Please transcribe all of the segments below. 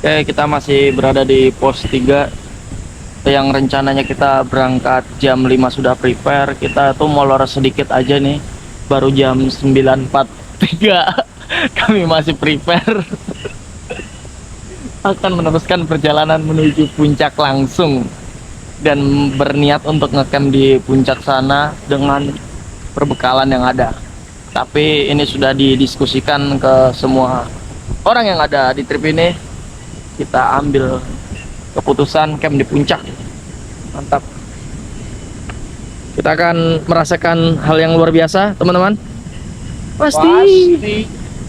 Oke, kita masih berada di pos 3 yang rencananya kita berangkat jam 5 sudah prepare. Kita tuh molor sedikit aja nih. Baru jam 9.43. Kami masih prepare. Akan meneruskan perjalanan menuju puncak langsung dan berniat untuk ngecamp di puncak sana dengan perbekalan yang ada. Tapi ini sudah didiskusikan ke semua orang yang ada di trip ini. Kita ambil keputusan camp di puncak. Mantap. Kita akan merasakan hal yang luar biasa, teman-teman. Pasti.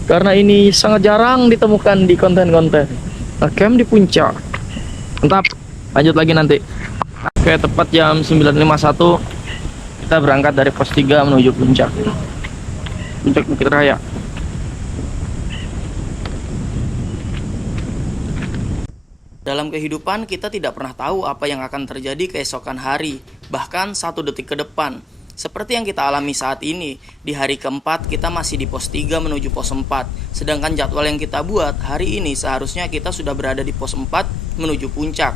Karena ini sangat jarang ditemukan di konten-konten. Camp di puncak. Mantap. Lanjut lagi nanti. Oke, tepat jam 9.51 kita berangkat dari pos 3 menuju puncak. Puncak Bukit Raya. Dalam kehidupan kita tidak pernah tahu apa yang akan terjadi keesokan hari, bahkan 1 detik ke depan. Seperti yang kita alami saat ini, di hari keempat kita masih di pos 3 menuju pos 4. Sedangkan jadwal yang kita buat hari ini seharusnya kita sudah berada di pos 4 menuju puncak.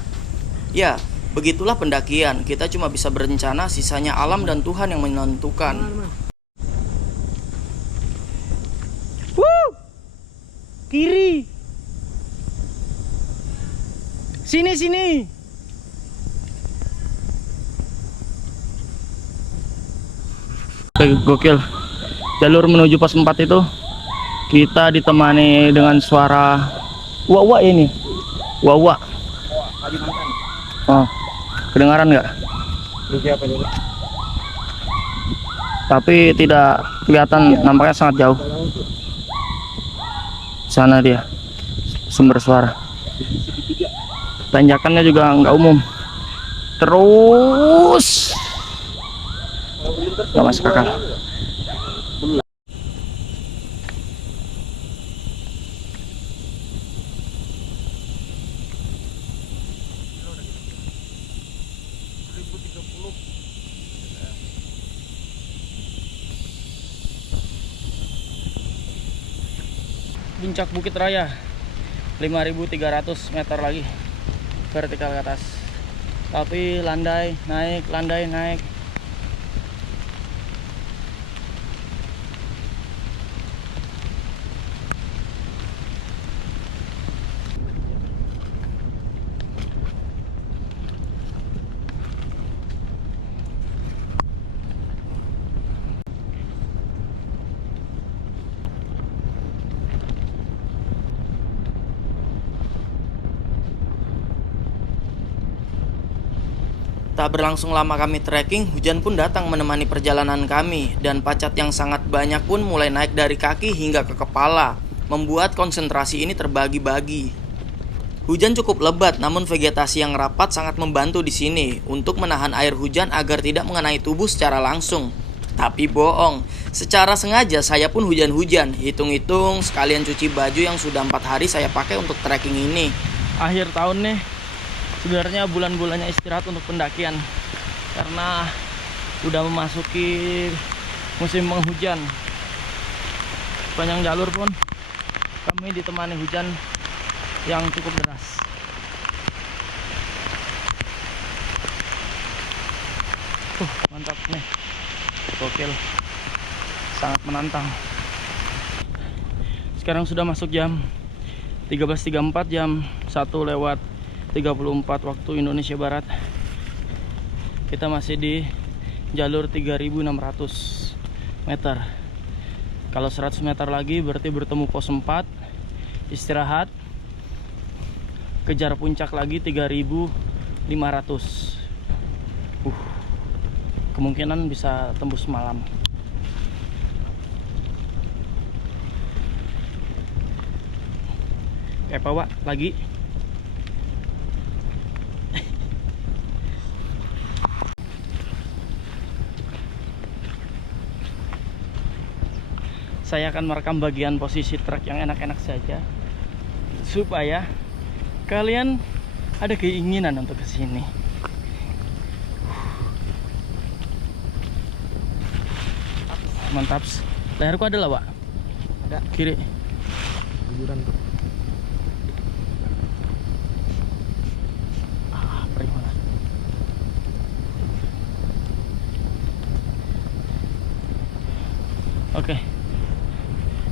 Ya, begitulah pendakian, kita cuma bisa berencana, sisanya alam dan Tuhan yang menentukan. Kiri. Sini. Gokil. Jalur menuju pos 4 itu kita ditemani dengan suara wawa ini. Wawa. Oh, kedengaran nggak? Tapi tidak kelihatan, nampaknya sangat jauh. Sana dia sumber suara. Tanjakannya juga nggak umum. Terus nggak masuk akal. Puncak Bukit Raya 5.300 meter lagi vertikal ke atas, tapi landai naik. Tak berlangsung lama kami trekking, hujan pun datang menemani perjalanan kami, dan pacat yang sangat banyak pun mulai naik dari kaki hingga ke kepala, membuat konsentrasi ini terbagi-bagi. Hujan cukup lebat, namun vegetasi yang rapat sangat membantu di sini untuk menahan air hujan agar tidak mengenai tubuh secara langsung. Tapi bohong, secara sengaja saya pun hujan-hujan, hitung-hitung sekalian cuci baju yang sudah 4 hari saya pakai untuk trekking ini. Akhir tahun nih sebenarnya bulan-bulannya istirahat untuk pendakian karena udah memasuki musim penghujan. Sepanjang jalur pun kami ditemani hujan yang cukup deras. Mantap nih, gokil, sangat menantang. Sekarang sudah masuk jam 13.34, jam 1:34 waktu Indonesia Barat. Kita masih di jalur 3.600 meter. Kalau 100 meter lagi berarti bertemu pos 4, istirahat, kejar puncak lagi 3.500. Kemungkinan bisa tembus malam. Kayak apa, Wak? Lagi saya akan merekam bagian posisi truk yang enak-enak saja supaya kalian ada keinginan untuk kesini. Mantap. Leherku ada lah, Pak. Ada. Kiri. Liburan tuh. Oke,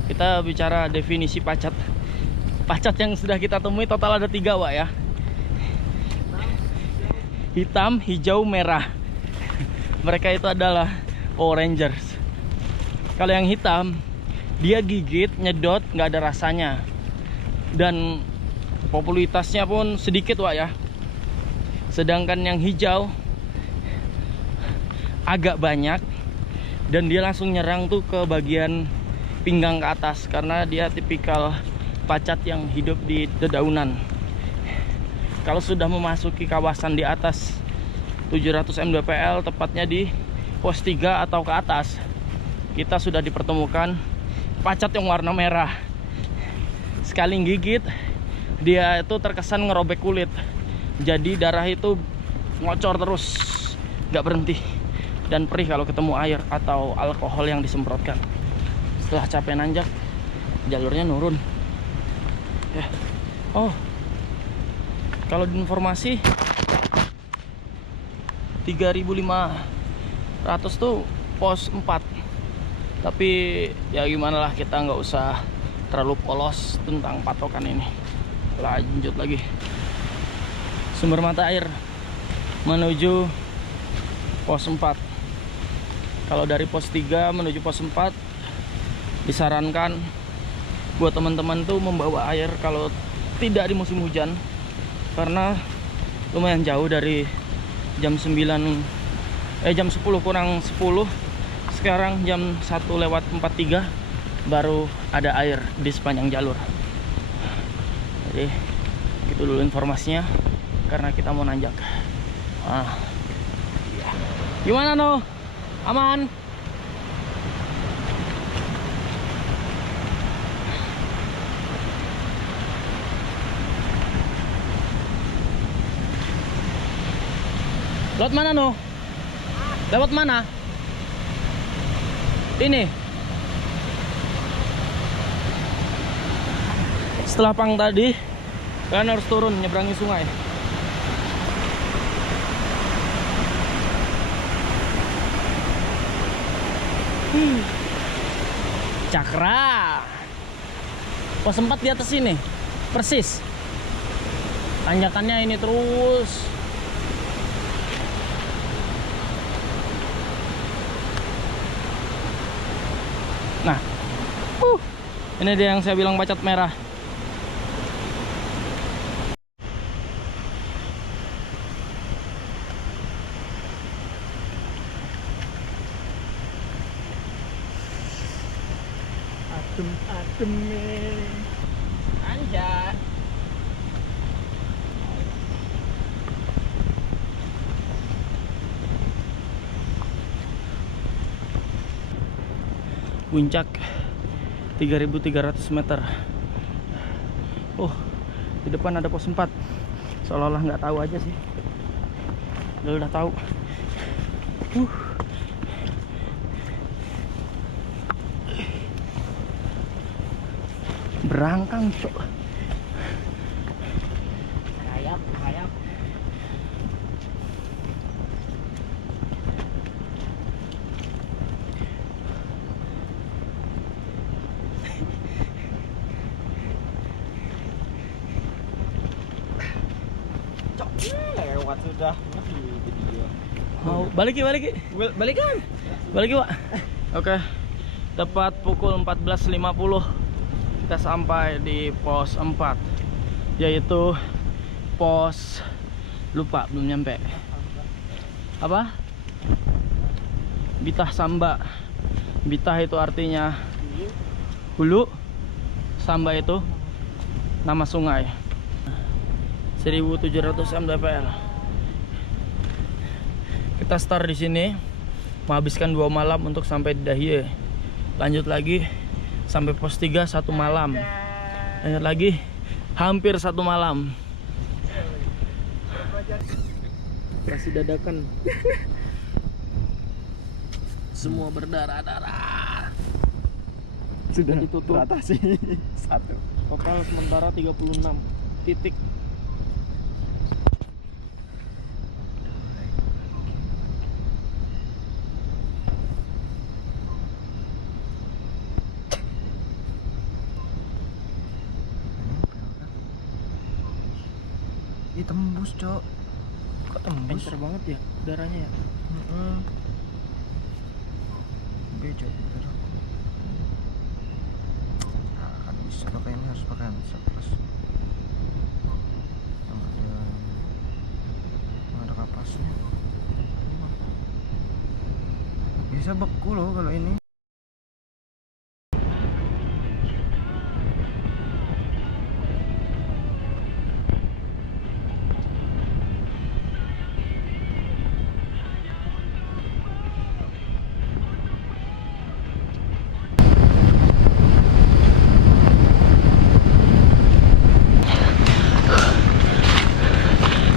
kita bicara definisi pacat. Pacat yang sudah kita temui total ada 3, Wak, ya. Hitam, hijau, merah. Mereka itu adalah Power Rangers. Kalau yang hitam, dia gigit, nyedot, nggak ada rasanya. Dan popularitasnya pun sedikit, Wak, ya. Sedangkan yang hijau agak banyak, dan dia langsung nyerang tuh ke bagian pinggang ke atas, karena dia tipikal pacat yang hidup di dedaunan. Kalau sudah memasuki kawasan di atas 700 mdpl, tepatnya di pos 3 atau ke atas, kita sudah dipertemukan pacat yang warna merah. Sekali gigit, dia itu terkesan ngerobek kulit, jadi darah itu ngocor terus, nggak berhenti, dan perih kalau ketemu air atau alkohol yang disemprotkan. Setelah capek nanjak, jalurnya nurun. Oh, kalau di informasi 3.500 tuh pos 4. Tapi ya gimana lah, kita nggak usah terlalu polos tentang patokan ini. Lanjut lagi. Sumber mata air menuju pos 4. Kalau dari pos 3 menuju pos 4, disarankan buat teman-teman tuh membawa air kalau tidak di musim hujan, karena lumayan jauh dari jam 10 kurang 10. Sekarang jam 1:43 baru ada air di sepanjang jalur. Jadi gitu dulu informasinya, karena kita mau nanjak. Gimana no? Aman? Lewat mana no? Lewat mana? Ini. Setelah pang tadi, kalian harus turun nyeberangi sungai. Cakra. Pos 4 di atas sini. Persis. Tanjakannya ini terus. Nah, ini dia yang saya bilang pacat merah. Adem nih. Anjay. Puncak 3.300 meter. Oh, di depan ada pos 4. Seolah-olah nggak tahu aja sih. Udah tahu. Berangkang, cok. Hayap. Lewat sudah di video. Mau balik kan? Balik, Pak. Oke. Tepat pukul 14.50 kita sampai di pos 4, yaitu pos, lupa, belum nyampe. Apa? Bitah Samba. Bitah itu artinya hulu, Samba itu nama sungai. 1.700 mdpl. Kita start di sini, menghabiskan 2 malam untuk sampai di Dahye. Lanjut lagi sampai pos 3 1 malam. Lanjut lagi hampir 1 malam. Kasih dadakan. Semua berdarah-darah. Sudah ditutup. teratasi 1. Total sementara 36 titik. tembus, Cok. Kok tembus? Encer banget ya darahnya ya. Becok bentar aku. Nah, kan bisa pakai ini, harus pakai handset plus. Yang ada kapasnya. Bisa beku loh kalau ini.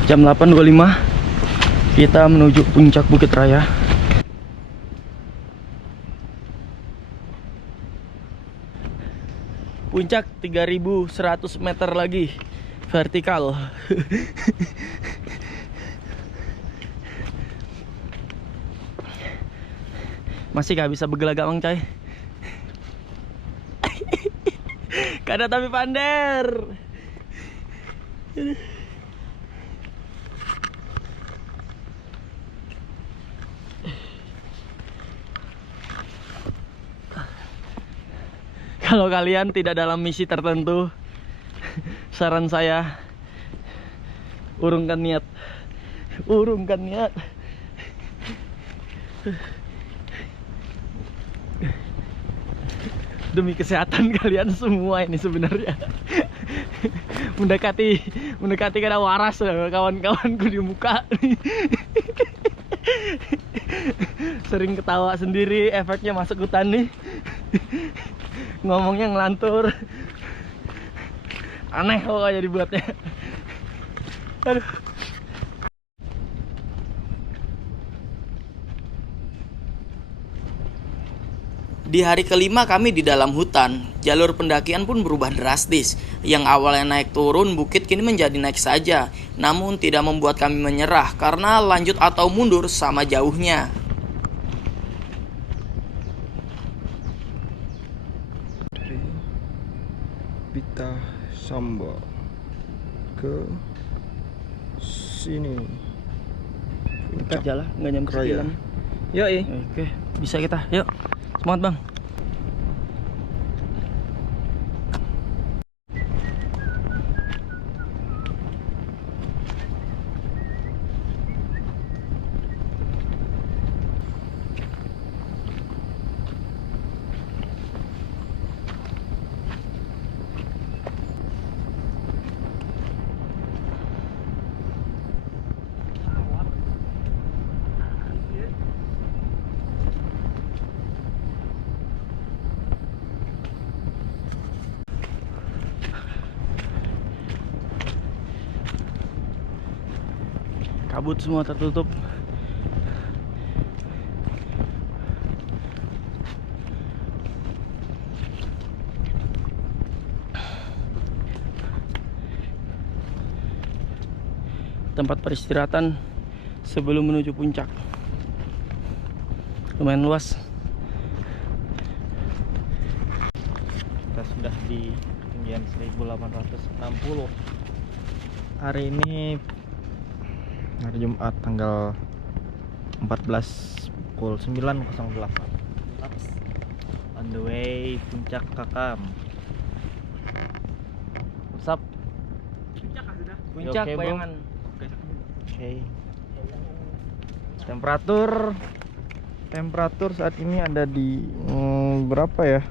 Jam 8.25 kita menuju puncak Bukit Raya. Puncak 3.100 meter lagi vertikal. Masih gak bisa bergelagak Mang Cai. Kada tapi pander. Kalau kalian tidak dalam misi tertentu, saran saya urungkan niat. Urungkan niat. Demi kesehatan kalian semua ini sebenarnya. Mendekati kada waras kawan-kawanku di muka. Sering ketawa sendiri, efeknya masuk hutan nih. Ngomongnya ngelantur. Aneh kok kayak dibuatnya. Aduh. Di hari kelima kami di dalam hutan, jalur pendakian pun berubah drastis. Yang awalnya naik turun bukit kini menjadi naik saja. Namun tidak membuat kami menyerah karena lanjut atau mundur sama jauhnya. Pita Samba ke sini. Dekat jalan, nggak nyampe Raya. sekilan. Yoi. Oke, bisa kita. Yuk, semangat Bang. Kabut semua tertutup. Tempat peristirahatan sebelum menuju puncak. Lumayan luas. Kita sudah di ketinggian 1860. Hari ini hari Jumat tanggal 14 pukul 9.08. On the way puncak Kakam. Sap. Puncak Oke, Bro. bayangan. Oke. Temperatur saat ini ada di berapa ya?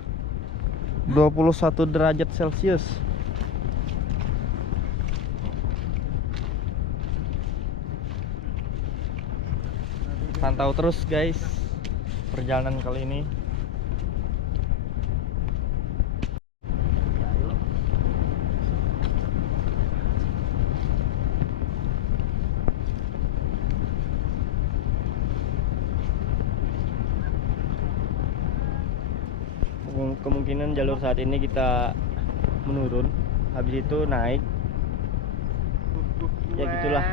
21 derajat Celcius. Pantau terus guys perjalanan kali ini. Kemungkinan jalur saat ini kita menurun, habis itu naik. Ya gitulah.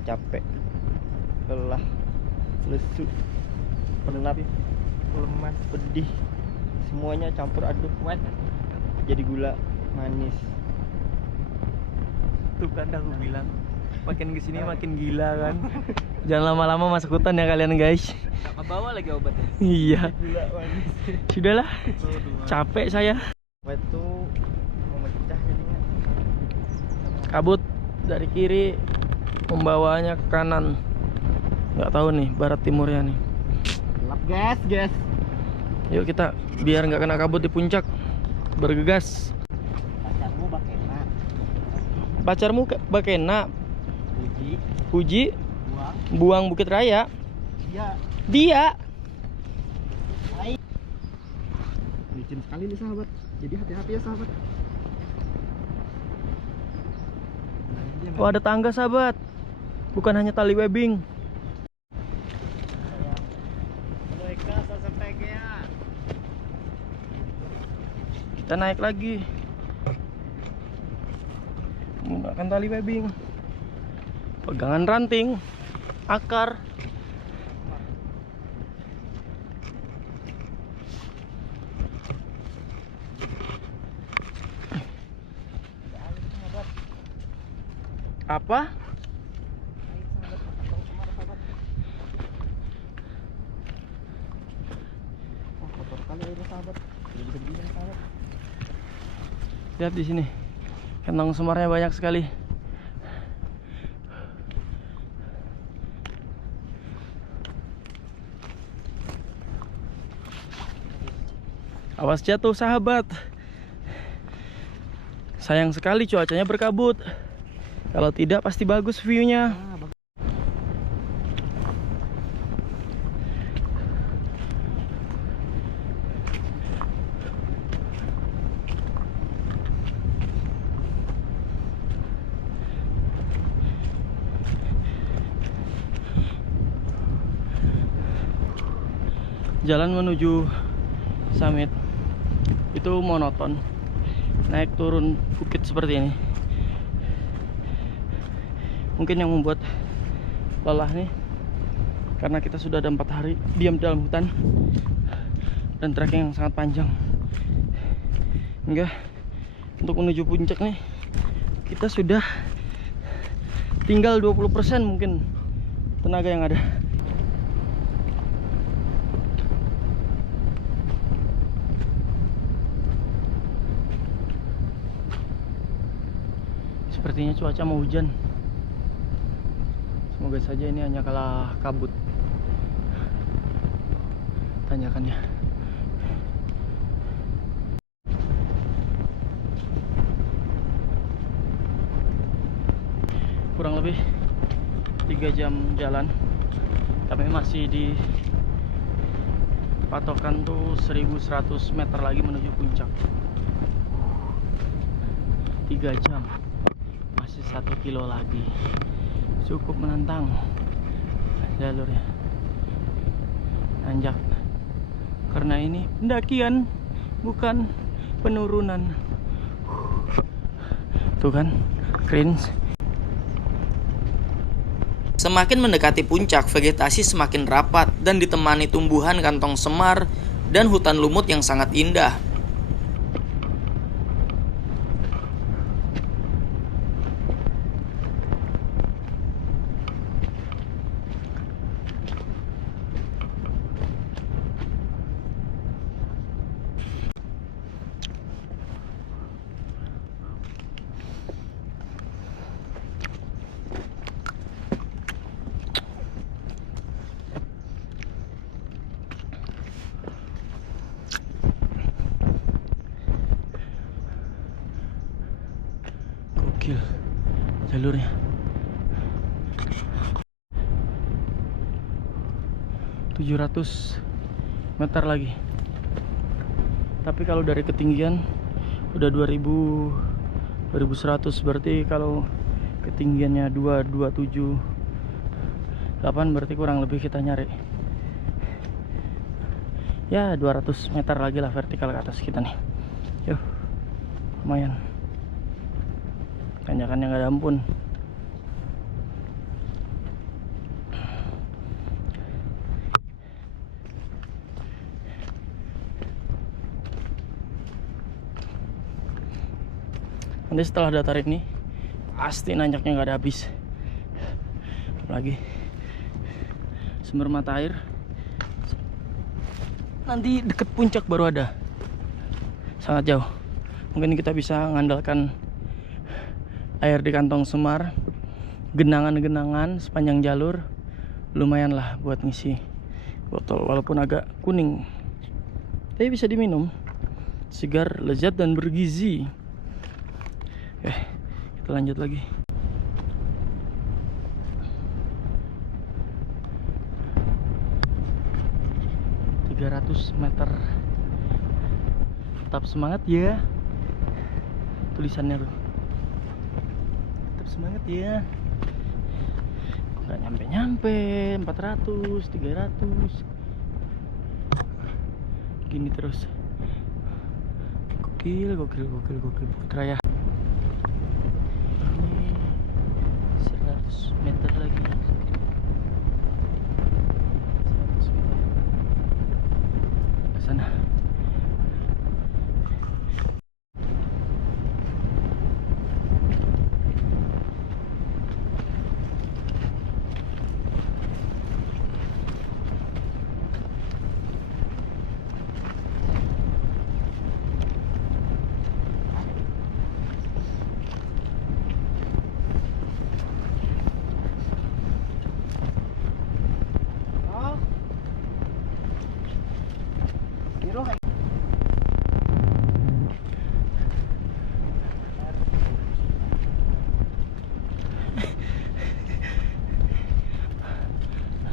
Capek, lelah, lesu, penat, lemas, pedih, semuanya campur aduk jadi gula manis. Tuh kan aku bilang, makin kesini makin gila kan. Jangan lama-lama masuk hutan ya kalian guys. Gak bawa lagi obatnya. Iya, Gula manis. sudahlah, capek saya. Itu memecah jadinya. Kabut dari kiri, membawanya ke kanan. Nggak tahu nih barat timurnya nih. Gelap guys. Yuk kita biar nggak kena kabut di puncak, bergegas. Pacarmu bakena. Pacarmu bakena Puji. Puji buang Bukit Raya. Iya. Dia Licin sekali nih sahabat. Jadi hati-hati ya sahabat. oh ada tangga sahabat, bukan hanya tali webbing. Kita naik lagi menggunakan tali webbing, pegangan ranting, akar. Apa? Kotor sekali airnya sahabat. Jadi begini sahabat. Lihat di sini, kantong semarnya banyak sekali. Awas jatuh sahabat. Sayang sekali cuacanya berkabut. Kalau tidak pasti bagus view-nya. Jalan menuju summit itu monoton, naik turun bukit seperti ini. Mungkin yang membuat lelah nih karena kita sudah ada 4 hari diam dalam hutan dan trekking yang sangat panjang. Hingga untuk menuju puncak nih kita sudah tinggal 20% mungkin tenaga yang ada. Sepertinya cuaca mau hujan. Semoga saja ini hanya kalah kabut. Tanyakannya. Kurang lebih 3 jam jalan. Kami masih di patokan tuh 1100 meter lagi menuju puncak. 3 jam. Masih 1 kilo lagi. Cukup menantang jalurnya, nanjak karena ini pendakian bukan penurunan. Tuh kan cringe. Semakin mendekati puncak, vegetasi semakin rapat dan ditemani tumbuhan kantong semar dan hutan lumut yang sangat indah. Gokil jalurnya. Meter lagi. Tapi kalau dari ketinggian udah 2100, berarti kalau ketinggiannya 2278 berarti kurang lebih kita nyari ya 200 meter lagi lah vertikal ke atas kita nih. Yuk, lumayan. Tanjakannya nggak ada ampun. Nanti setelah datar ini pasti nanyaknya nggak ada habis. Apalagi sumber mata air nanti deket puncak baru ada, sangat jauh. Mungkin kita bisa mengandalkan air di kantong semar, genangan-genangan sepanjang jalur, lumayan lah buat ngisi botol walaupun agak kuning, tapi bisa diminum, segar, lezat dan bergizi. Kita lanjut lagi. Meter. Tetap semangat ya. Tulisannya tuh. Tetap semangat ya. Nggak nyampe-nyampe 400, 300. Gini terus. Gokil Bukit Raya. Ini 100 meter lagi. 100 meter. Ke sana.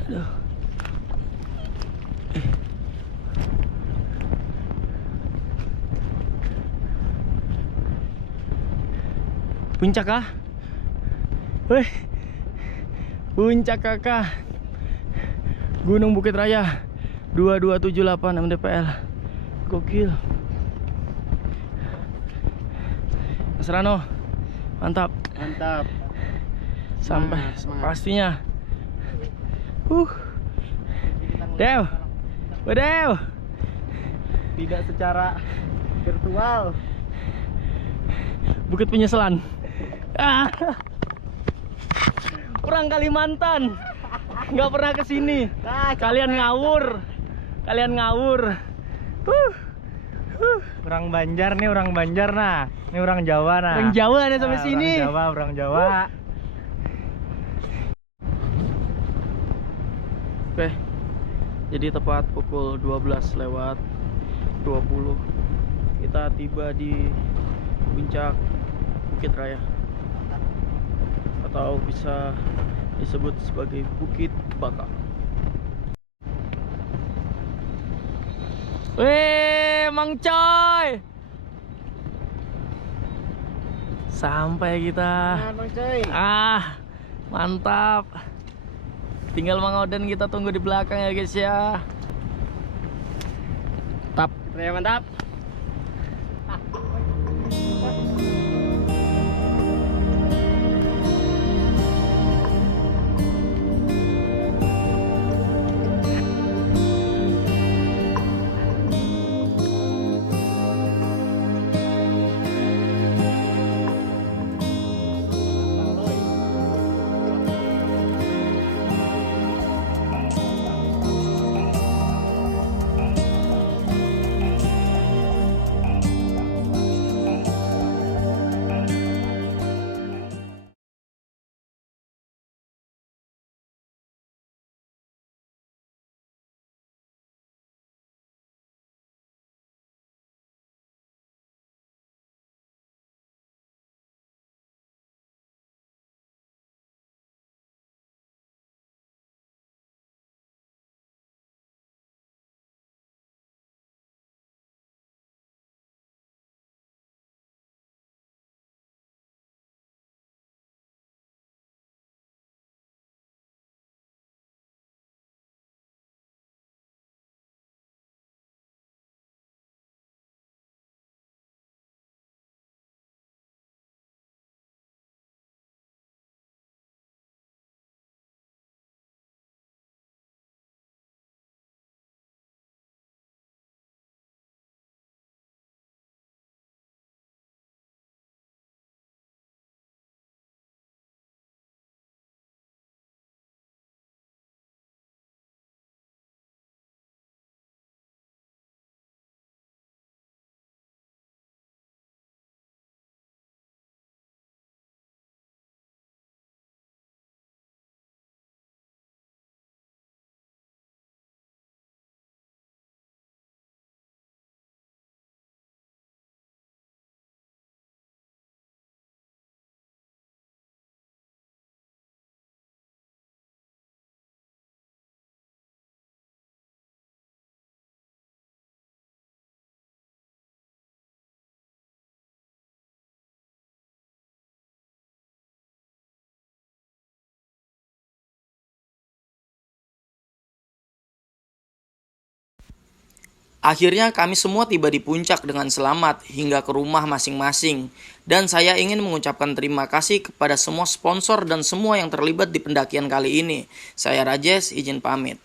Aduh. Puncak kah? Wih, puncak kakak, Gunung Bukit Raya 2278 mdpl. Gokil. Mas Rano, mantap. Mantap. Sampai Semangat. pastinya. Dew. Wadew. Tidak secara virtual. Bukit Penyesalan. Orang Kalimantan. Nggak pernah kesini. Kalian ngawur. Orang Banjar nih, orang Banjar nah. Ini orang Jawa nah. Orang Jawa ada sampai sini. Orang Jawa. Oke. Jadi tepat pukul 12:20 kita tiba di puncak Bukit Raya, atau bisa disebut sebagai Bukit Baka. Weh, Mang Coy. Sampai kita. Mantap. Tinggal Mang Oden kita tunggu di belakang ya guys ya. Mantap. Akhirnya kami semua tiba di puncak dengan selamat hingga ke rumah masing-masing. Dan saya ingin mengucapkan terima kasih kepada semua sponsor dan semua yang terlibat di pendakian kali ini. Saya Rajes, izin pamit.